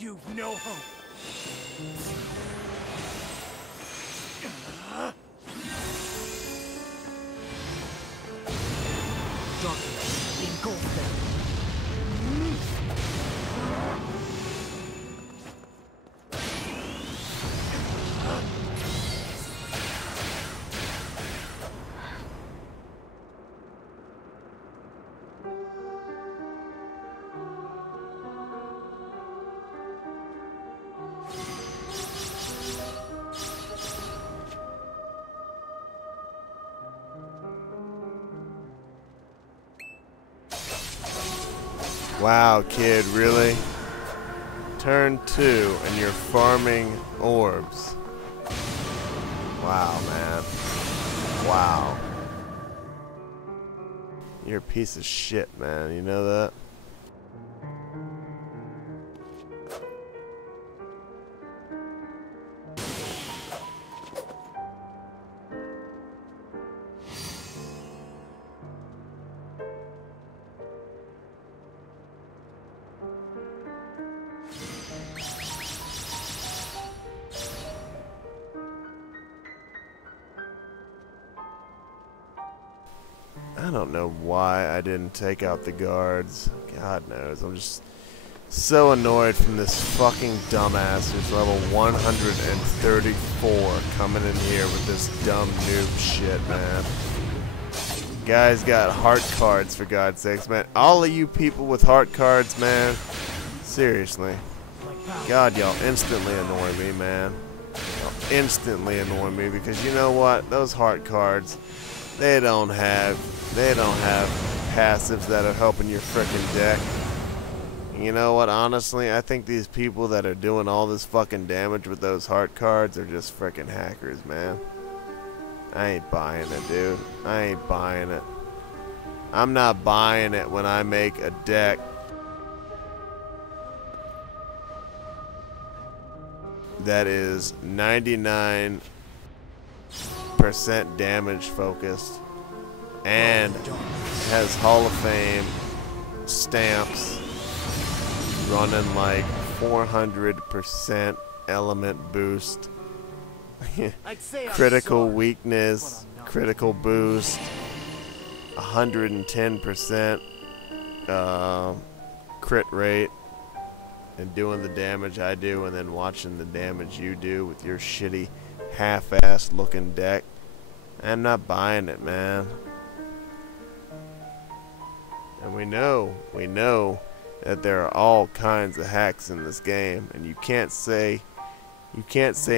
You've no hope. Darkness, engulf them. Wow, kid, really? Turn 2 and you're farming orbs. Wow, man. Wow. You're a piece of shit, man. You know that? I don't know why I didn't take out the guards. God knows. I'm just so annoyed from this fucking dumbass who's level 134 coming in here with this dumb noob shit, man. Guy's got heart cards, for God's sakes, man. All of you people with heart cards, man. Seriously. God, y'all instantly annoy me, man. Y'all instantly annoy me because you know what? Those heart cards, they don't have passives that are helping your frickin' deck. You know what? Honestly, I think these people that are doing all this fucking damage with those heart cards are just frickin' hackers, man. I ain't buying it, dude. I ain't buying it. I'm not buying it when I make a deck that is 99% damage focused and has Hall of Fame stamps running like 400% element boost, critical weakness, critical boost, 110% crit rate, and doing the damage I do and then watching the damage you do with your shitty half-assed looking deck. I'm not buying it, man. And we know that there are all kinds of hacks in this game, and you can't say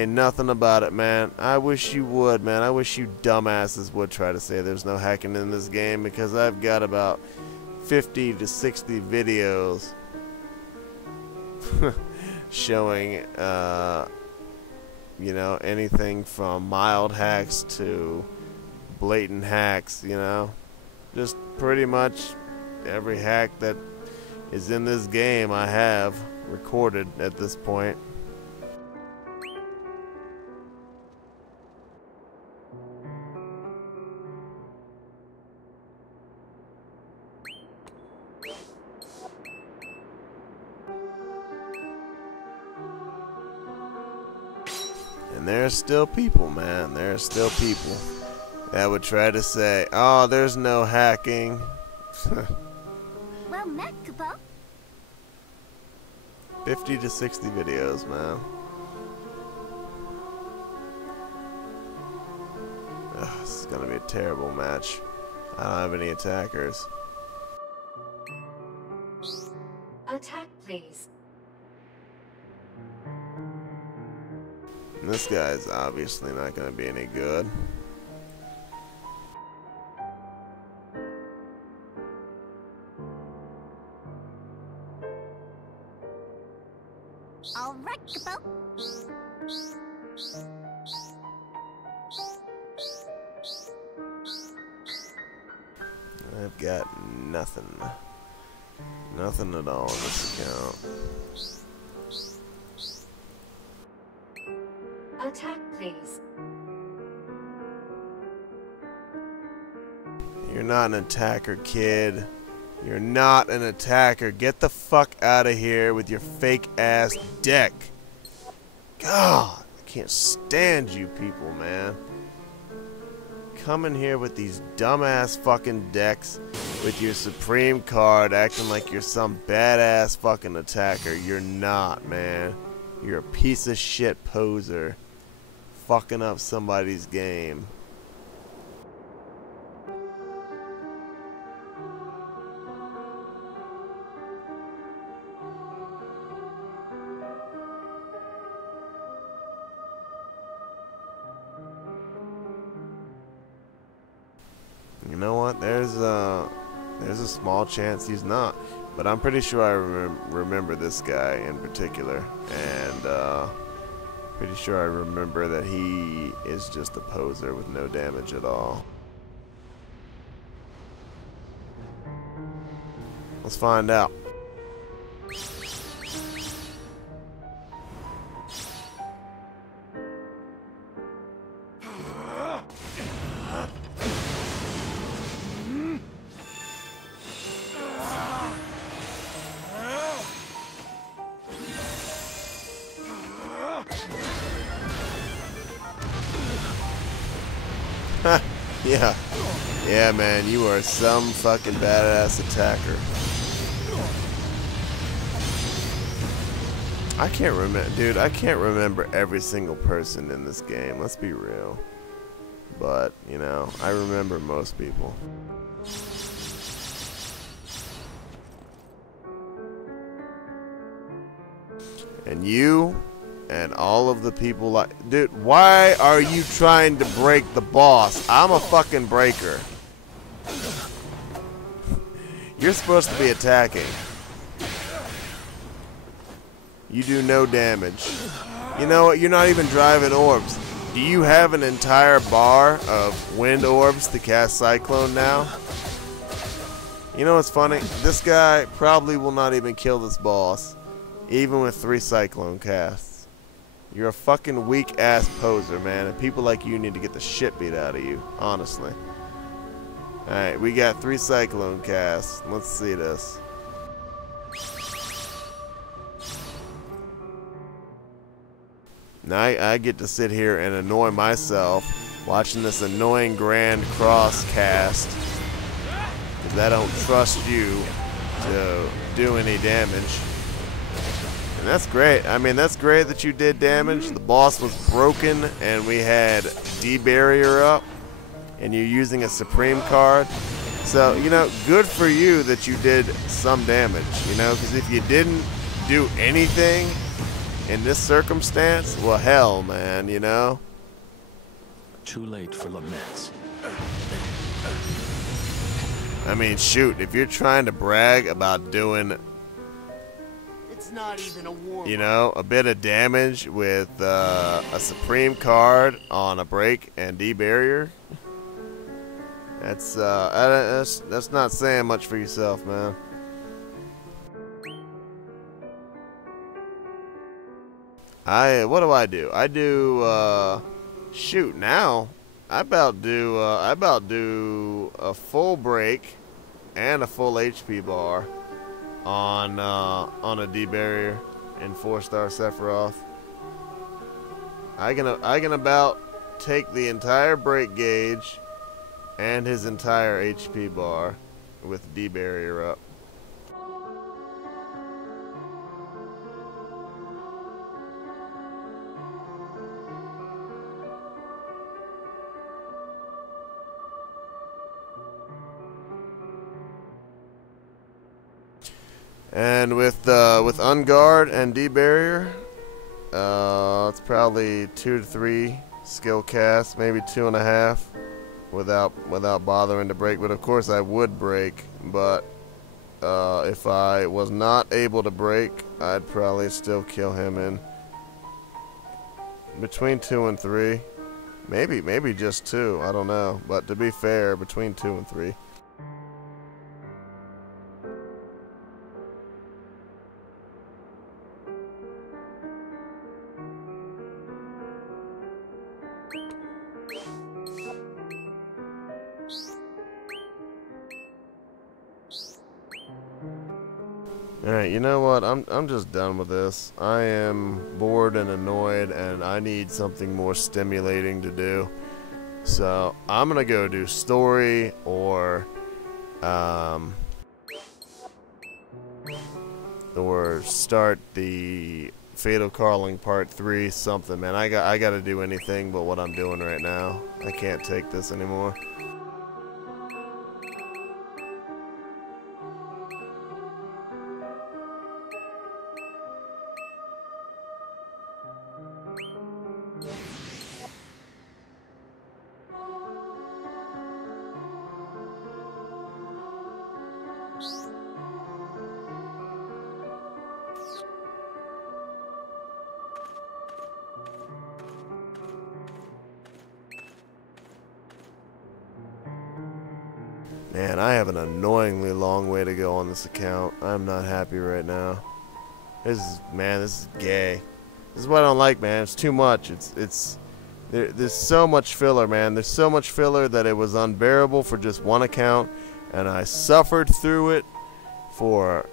nothing about it, man. I wish you would, man. I wish you dumbasses would try to say there's no hacking in this game, because I've got about 50 to 60 videos showing you know, anything from mild hacks to blatant hacks, you know. Just pretty much every hack that is in this game I have recorded at this point. And there are still people, man. There are still people that would try to say, oh, there's no hacking. Well met, Kupo. 50 to 60 videos, man. Ugh, this is gonna be a terrible match. I don't have any attackers. Attack, please. And this guy's obviously not gonna be any good. All right, Kupo. I've got nothing. Nothing at all on this account. Attack, please. You're not an attacker, kid. You're not an attacker. Get the fuck out of here with your fake ass deck. God, I can't stand you people, man. Come in here with these dumbass fucking decks with your supreme card acting like you're some badass fucking attacker. You're not, man. You're a piece of shit poser. Fucking up somebody's game. You know what? There's a small chance he's not, but I'm pretty sure I remember this guy in particular, and pretty sure I remember that he is just a poser with no damage at all. Let's find out. Yeah. Yeah, man, you are some fucking badass attacker. I can't remember, dude, I can't remember every single person in this game, let's be real. But, you know, I remember most people. And you and all of the people like, dude, why are you trying to break the boss? I'm a fucking breaker. You're supposed to be attacking. You do no damage. You know what? You're not even driving orbs. Do you have an entire bar of wind orbs to cast Cyclone now? You know what's funny? This guy probably will not even kill this boss, even with 3 Cyclone casts. You're a fucking weak ass poser, man, and people like you need to get the shit beat out of you, honestly. Alright, we got 3 Cyclone casts. Let's see this. Now I get to sit here and annoy myself watching this annoying Grand Cross cast because I don't trust you to do any damage. And that's great. I mean, that's great that you did damage. The boss was broken and we had D-Barrier up and you're using a Supreme card. So, you know, good for you that you did some damage, you know, because if you didn't do anything in this circumstance, well, hell, man, you know. Too late for laments. I mean, shoot, if you're trying to brag about doing, It's not even a war. you know, a bit of damage with a Supreme card on a break and D-Barrier, that's not saying much for yourself, man. What do? I do, shoot, now, I about do a full break and a full HP bar on a D-Barrier in 4-star Sephiroth. I can about take the entire break gauge and his entire HP bar with D-Barrier up. And with Unguard and D-Barrier, it's probably 2 to 3 skill casts, maybe 2.5, without bothering to break. But of course I would break. But if I was not able to break, I'd probably still kill him in between 2 and 3, maybe just 2. I don't know. But to be fair, between 2 and 3. Alright, you know what? I'm just done with this. I am bored and annoyed, and I need something more stimulating to do. So, I'm gonna go do story or start the Fatal Calling Part 3 something, man. I gotta do anything but what I'm doing right now. I can't take this anymore. Man, I have an annoyingly long way to go on this account. I'm not happy right now. This is gay. This is what I don't like, man. It's too much. There's so much filler, man. There's so much filler that it was unbearable for just one account, and I suffered through it for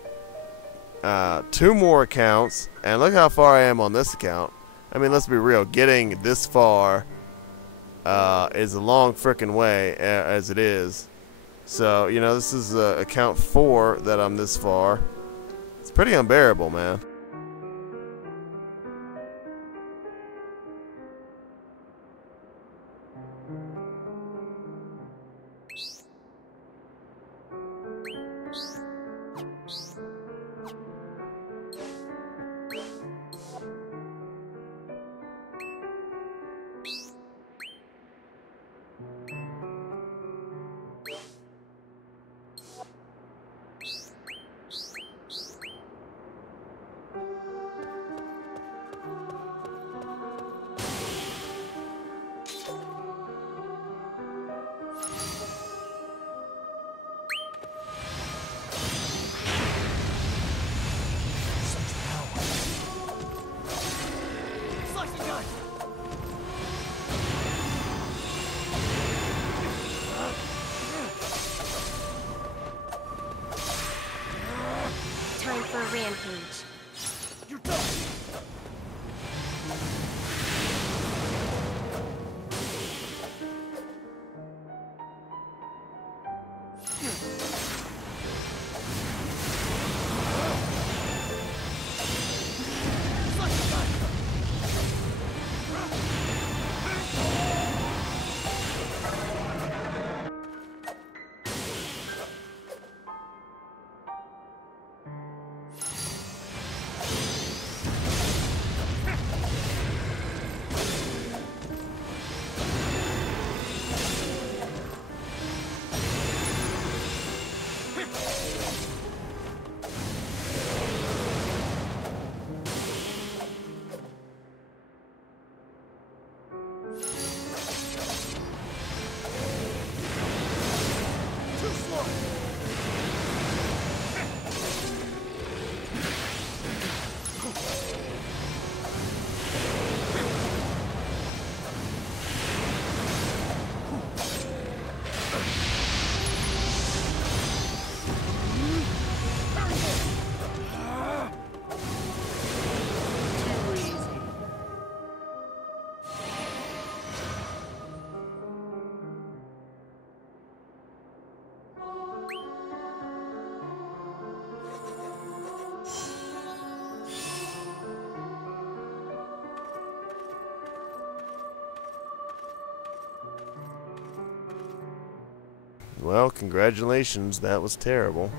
2 more accounts, and look how far I am on this account. I mean, let's be real. Getting this far is a long frickin' way as it is. So, you know, this is account 4 that I'm this far. It's pretty unbearable, man. Time for a rampage. You're done. Well, congratulations, that was terrible.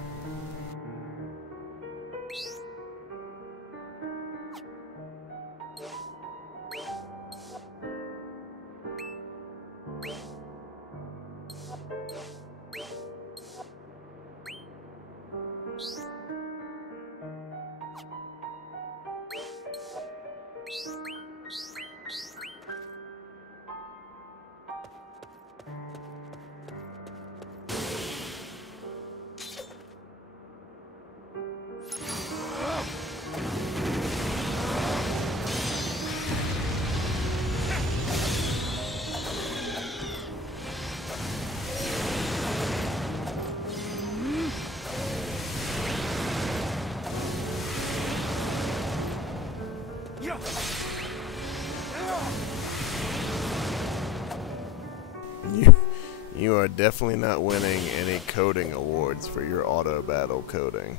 You are definitely not winning any coding awards for your auto battle coding.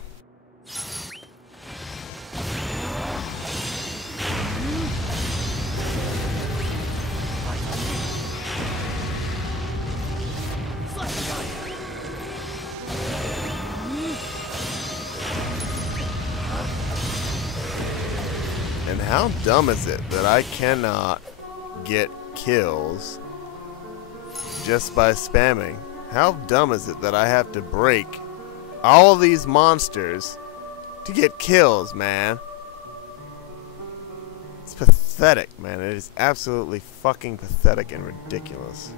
And how dumb is it that I cannot get kills just by spamming? How dumb is it that I have to break all these monsters to get kills, man? It's pathetic, man. It is absolutely fucking pathetic and ridiculous.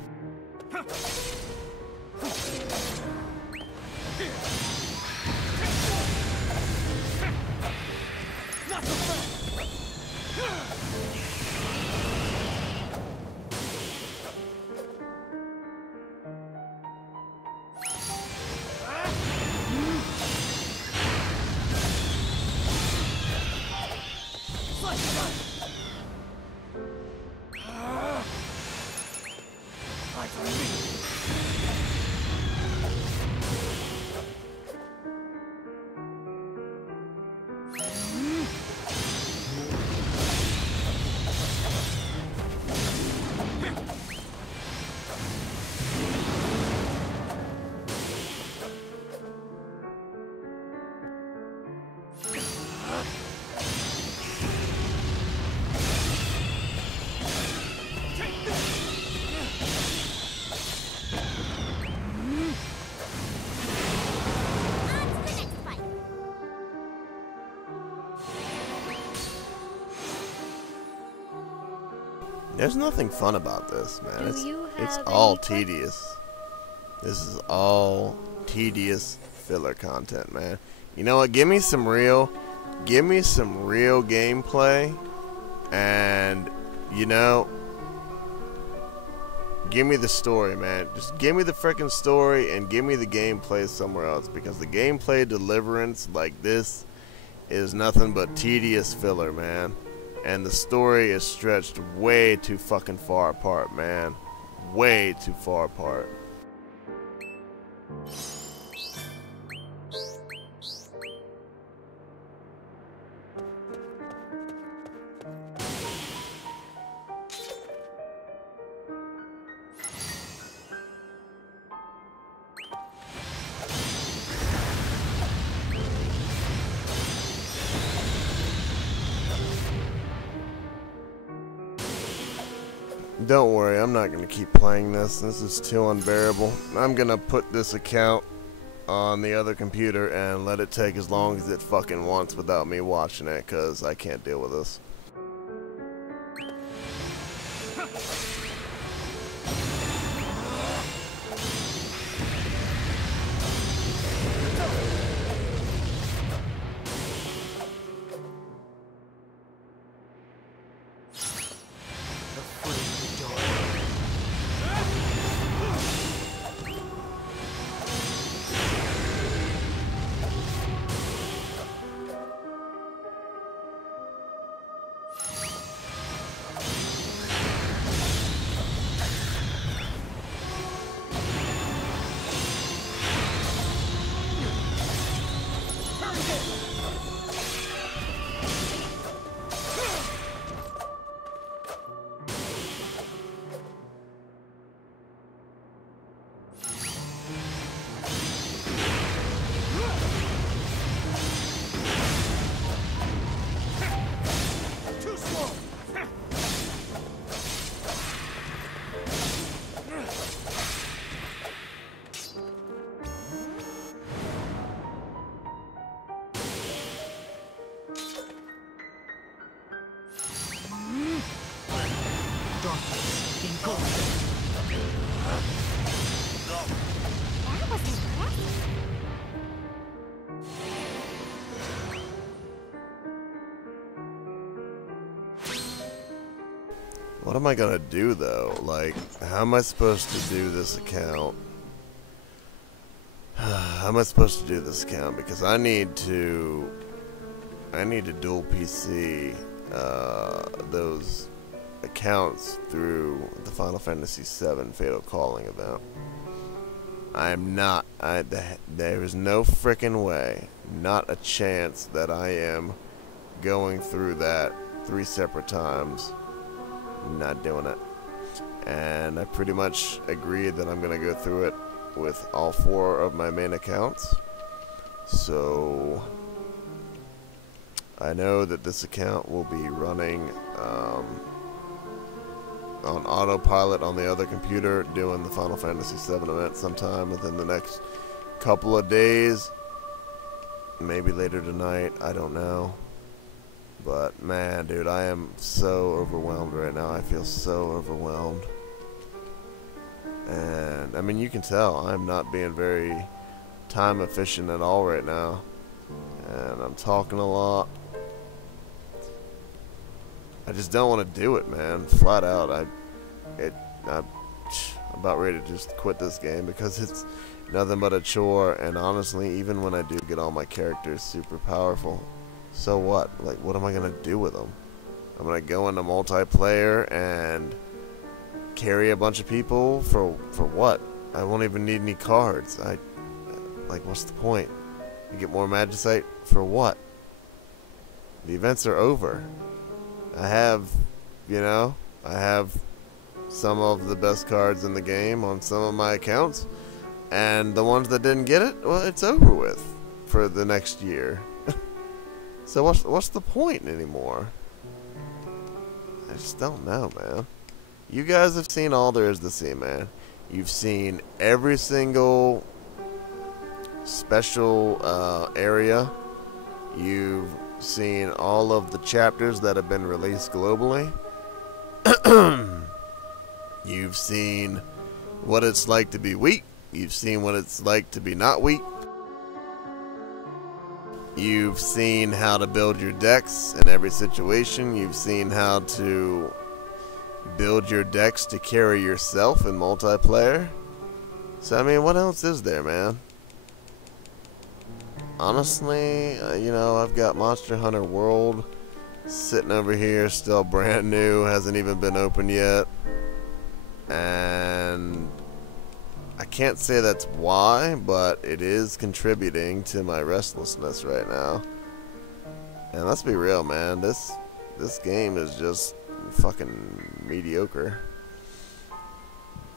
There's nothing fun about this, man. It's all tedious. This is all tedious filler content, man. You know what? Give me some real gameplay, and you know, give me the story, man. Just give me the freaking story and give me the gameplay somewhere else, because the gameplay deliverance like this is nothing but tedious filler, man. And the story is stretched way too fucking far apart, man. Way too far apart. Don't worry, I'm not going to keep playing this. This is too unbearable. I'm going to put this account on the other computer and let it take as long as it fucking wants without me watching it, because I can't deal with this. What am I gonna do though? Like, how am I supposed to do this account? How am I supposed to do this account? Because I need to dual PC those accounts through the Final Fantasy VII Fatal Calling event. I am not. There is no frickin' way, not a chance that I am going through that 3 separate times. Not doing it. And I pretty much agreed that I'm gonna go through it with all 4 of my main accounts. So I know that this account will be running on autopilot on the other computer, doing the Final Fantasy VII event sometime within the next couple of days. Maybe later tonight, I don't know. But man, dude, I am so overwhelmed right now. I feel so overwhelmed. And I mean, you can tell I'm not being very time efficient at all right now. And I'm talking a lot. I just don't want to do it, man. Flat out. I'm about ready to just quit this game because it's nothing but a chore. And honestly, even when I do get all my characters super powerful, so what? Like, what am I gonna do with them? I'm gonna go into multiplayer and carry a bunch of people for what? I won't even need any cards. Like, what's the point? You get more magicite for what? The events are over. I have some of the best cards in the game on some of my accounts, and the ones that didn't get it, well, it's over with for the next year. So what's the point anymore? I just don't know, man. You guys have seen all there is to see, man. You've seen every single special area. You've seen all of the chapters that have been released globally. You've seen what it's like to be weak. You've seen what it's like to be not weak. You've seen how to build your decks in every situation. You've seen how to build your decks to carry yourself in multiplayer. So, I mean, what else is there, man? Honestly, you know, I've got Monster Hunter World sitting over here, still brand new, hasn't even been opened yet. And I can't say that's why, but it is contributing to my restlessness right now. And let's be real, man, this game is just fucking mediocre.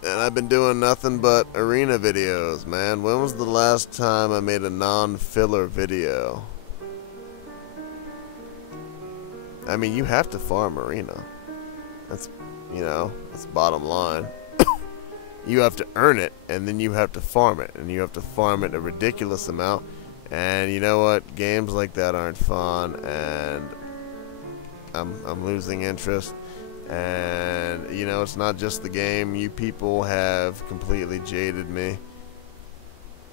And I've been doing nothing but arena videos, man. When was the last time I made a non-filler video? I mean, you have to farm arena. That's, you know, that's bottom line. You have to earn it, and then you have to farm it, and you have to farm it a ridiculous amount. And you know what? Games like that aren't fun, and I'm losing interest. And you know, it's not just the game. You people have completely jaded me.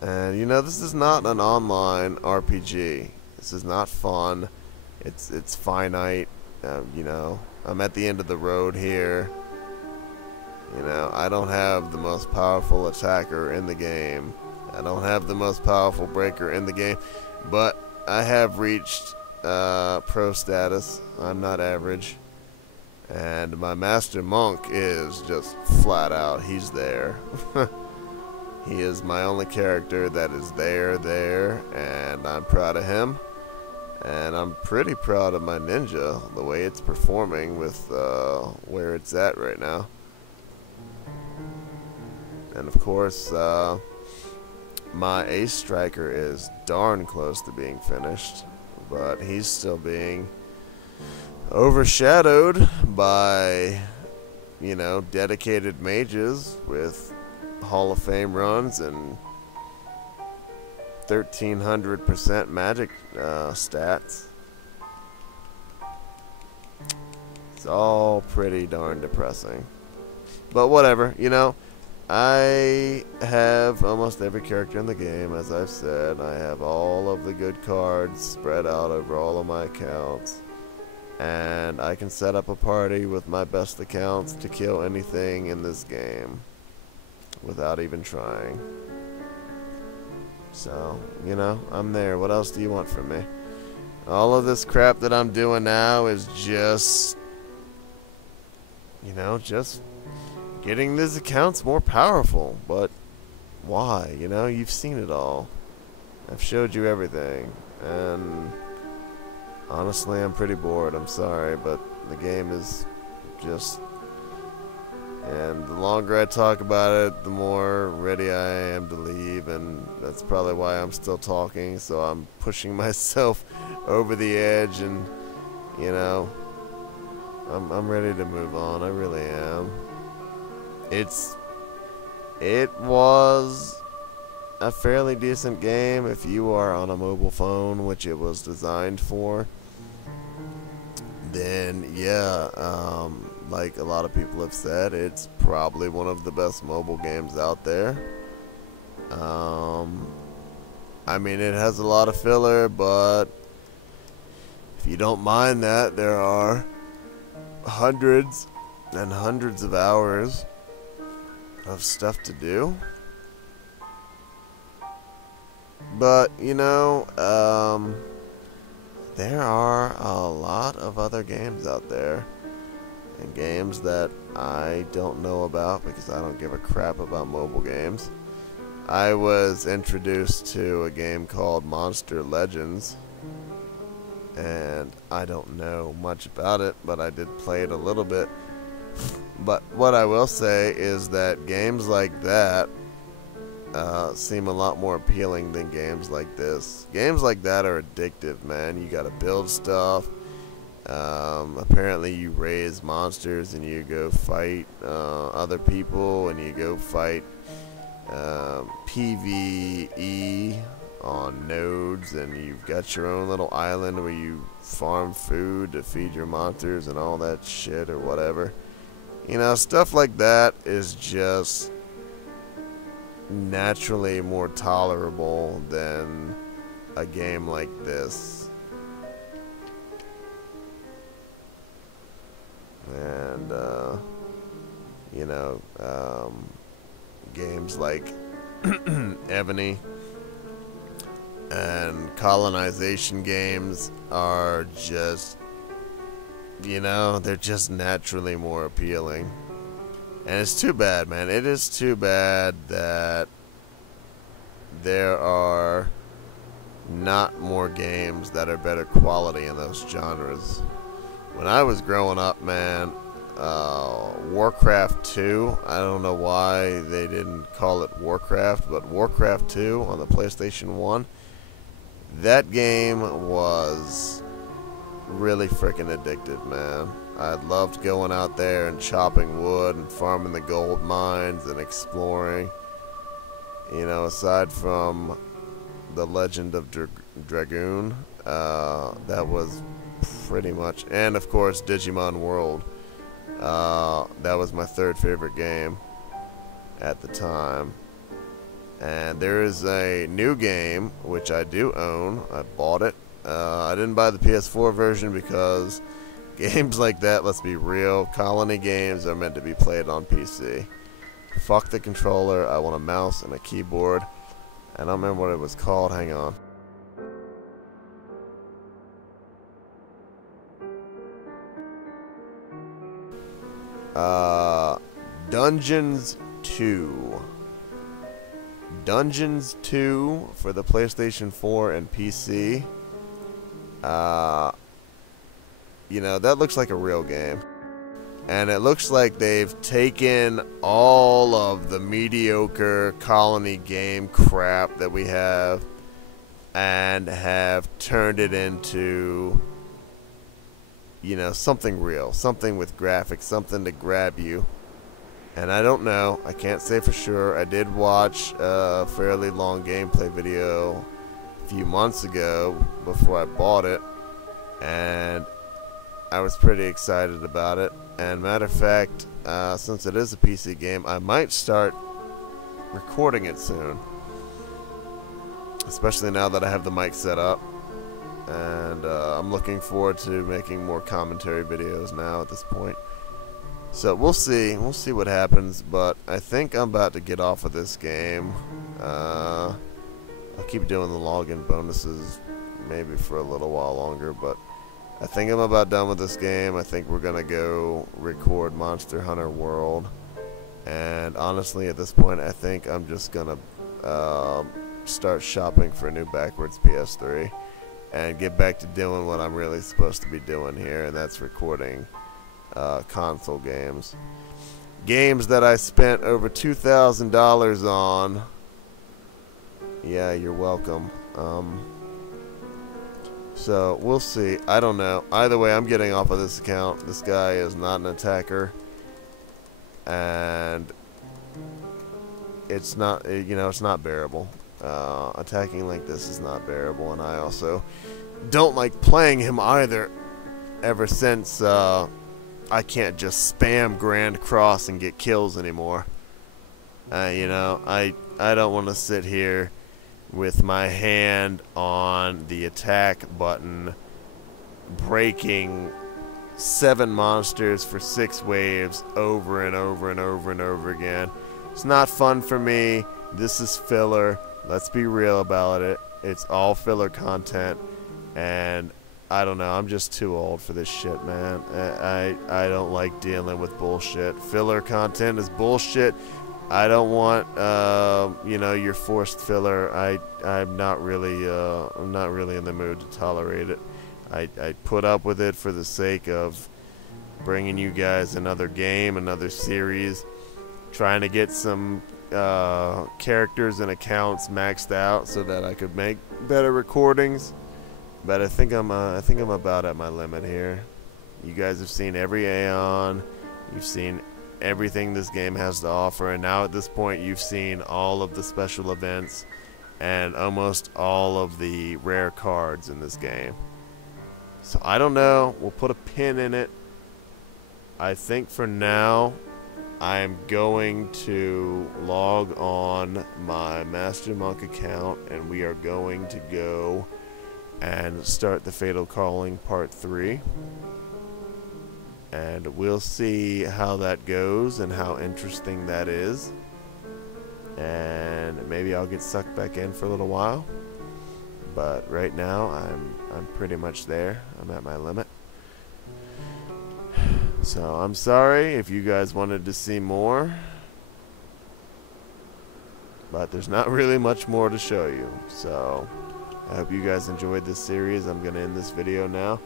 And you know, this is not an online RPG. This is not fun. It's finite. You know, I'm at the end of the road here. You know, I don't have the most powerful attacker in the game. I don't have the most powerful breaker in the game. But I have reached pro status. I'm not average. And my master monk is just flat out. He's there. He is my only character that is there, and I'm proud of him. And I'm pretty proud of my ninja, the way it's performing with where it's at right now. And of course, my ace striker is darn close to being finished, but he's still being overshadowed by, you know, dedicated mages with Hall of Fame runs and 1300% magic stats. It's all pretty darn depressing. But whatever, you know, I have almost every character in the game, as I've said. I have all of the good cards spread out over all of my accounts. And I can set up a party with my best accounts to kill anything in this game without even trying. So, you know, I'm there. What else do you want from me? All of this crap that I'm doing now is just, you know, just getting these accounts more powerful. But why? You know, you've seen it all. I've showed you everything. And honestly, I'm pretty bored. I'm sorry, but the game is just... And the longer I talk about it, the more ready I am to leave, and that's probably why I'm still talking, so I'm pushing myself over the edge, and, you know, I'm ready to move on. I really am. It was a fairly decent game if you are on a mobile phone, which it was designed for. Then, yeah, like a lot of people have said, it's probably one of the best mobile games out there. I mean, it has a lot of filler, but if you don't mind that, there are hundreds and hundreds of hours of stuff to do. But, you know, there are a lot of other games out there. And games that I don't know about because I don't give a crap about mobile games. I was introduced to a game called Monster Legends, and I don't know much about it, but I did play it a little bit. But what I will say is that games like that seem a lot more appealing than games like this. Games like that are addictive, man. You gotta build stuff. Apparently you raise monsters and you go fight other people, and you go fight PvE on nodes, and you've got your own little island where you farm food to feed your monsters and all that shit or whatever. You know, stuff like that is just naturally more tolerable than a game like this. And, you know, games like Ebony and colonization games are just, you know, they're just naturally more appealing. And it's too bad, man. It is too bad that there are not more games that are better quality in those genres. When I was growing up, man, Warcraft 2, I don't know why they didn't call it Warcraft, but Warcraft 2 on the PlayStation 1, that game was really freaking addictive, man. I loved going out there and chopping wood and farming the gold mines and exploring. You know, aside from the Legend of Dragoon, that was pretty much, and of course Digimon World. That was my third favorite game at the time. And there is a new game which I do own. I bought it. I didn't buy the PS4 version because games like that, let's be real, colony games are meant to be played on PC. Fuck the controller. I want a mouse and a keyboard. I don't remember what it was called. Hang on. Dungeons 2. Dungeons 2 for the PlayStation 4 and PC. You know, that looks like a real game. And it looks like they've taken all of the mediocre colony game crap that we have and have turned it into, you know, something real, something with graphics, something to grab you. And I don't know, I can't say for sure. I did watch a fairly long gameplay video a few months ago before I bought it, and I was pretty excited about it. And matter of fact, since it is a PC game, I might start recording it soon, especially now that I have the mic set up. And I'm looking forward to making more commentary videos now at this point. So we'll see what happens, but I think I'm about to get off of this game. I'll keep doing the login bonuses maybe for a little while longer, but I think I'm about done with this game. I think we're gonna go record Monster Hunter World, and honestly at this point I think I'm just gonna start shopping for a new backwards PS3 and get back to doing what I'm really supposed to be doing here, and that's recording console games. Games that I spent over $2,000 on. Yeah, you're welcome. So we'll see. I don't know. Either way, I'm getting off of this account. This guy is not an attacker, and it's not, you know, it's not bearable. Attacking like this is not bearable, and I also don't like playing him either. Ever since I can't just spam Grand Cross and get kills anymore. You know, I don't want to sit here with my hand on the attack button, breaking 7 monsters for 6 waves over and over and over and over again. It's not fun for me. This is filler. Let's be real about it. It's all filler content, and I don't know. I'm just too old for this shit, man. I don't like dealing with bullshit. Filler content is bullshit. I don't want, you know, your forced filler. I'm not really in the mood to tolerate it. I put up with it for the sake of bringing you guys another game, another series, trying to get some characters and accounts maxed out so that I could make better recordings. But I think I'm about at my limit here. You guys have seen every Aeon. You've seen everything this game has to offer, and now at this point you've seen all of the special events and almost all of the rare cards in this game. So I don't know. We'll put a pin in it. I think for now I'm going to log on my Master Monk account, and we are going to go and start the Fatal Calling Part 3. And we'll see how that goes and how interesting that is. And maybe I'll get sucked back in for a little while. But right now I'm pretty much there. I'm at my limit. So I'm sorry if you guys wanted to see more, but there's not really much more to show you. So I hope you guys enjoyed this series. I'm going to end this video now.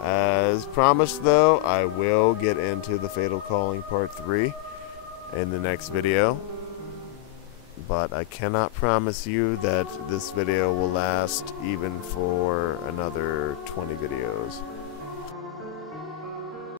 As promised, though, I will get into the Fatal Calling Part 3 in the next video. But I cannot promise you that this video will last even for another 20 videos.